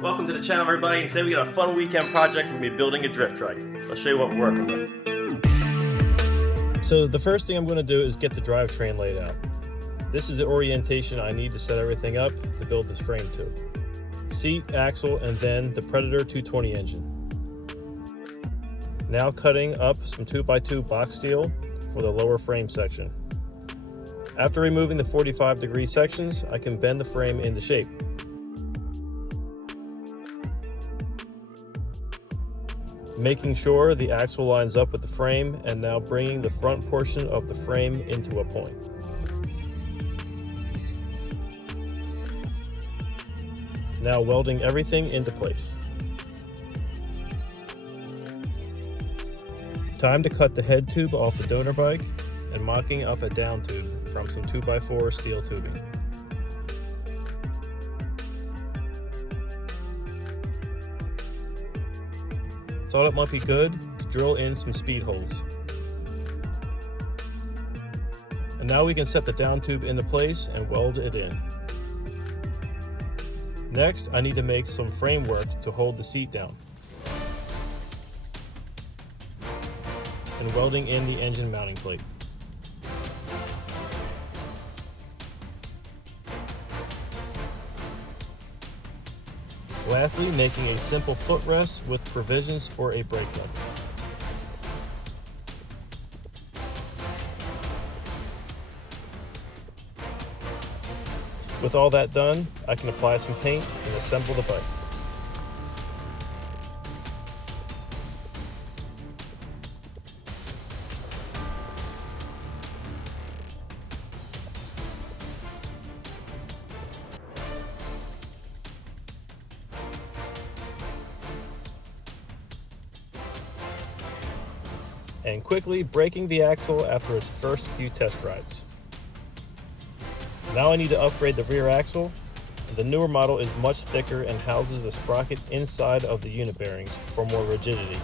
Welcome to the channel, everybody, and today we got a fun weekend project. We're going to be building a drift trike. Let's show you what we're working with. So the first thing I'm going to do is get the drivetrain laid out. This is the orientation I need to set everything up to build this frame to. Seat, axle, and then the Predator 220 engine. Now cutting up some 2x2 box steel for the lower frame section. After removing the 45-degree sections, I can bend the frame into shape. Making sure the axle lines up with the frame, and now bringing the front portion of the frame into a point. Now welding everything into place. Time to cut the head tube off the donor bike and mocking up a down tube from some 2x4 steel tubing. Thought it might be good to drill in some speed holes. And now we can set the down tube into place and weld it in. Next, I need to make some framework to hold the seat down. And welding in the engine mounting plate. Lastly, making a simple footrest with provisions for a brake nut. With all that done, I can apply some paint and assemble the bike. And quickly braking the axle after its first few test rides. Now I need to upgrade the rear axle. The newer model is much thicker and houses the sprocket inside of the unit bearings for more rigidity.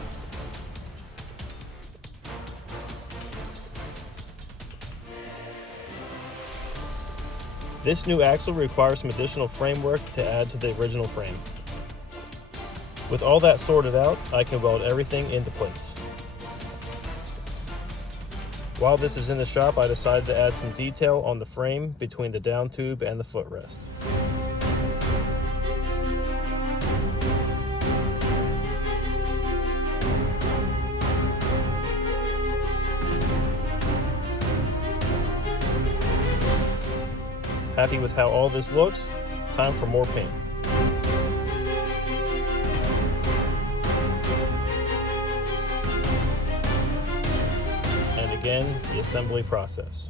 This new axle requires some additional framework to add to the original frame. With all that sorted out, I can weld everything into place. While this is in the shop, I decided to add some detail on the frame between the down tube and the footrest. Happy with how all this looks? Time for more paint. Again, the assembly process.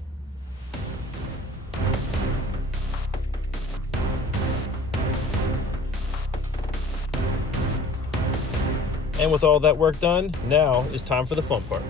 And with all that work done, now is time for the fun part.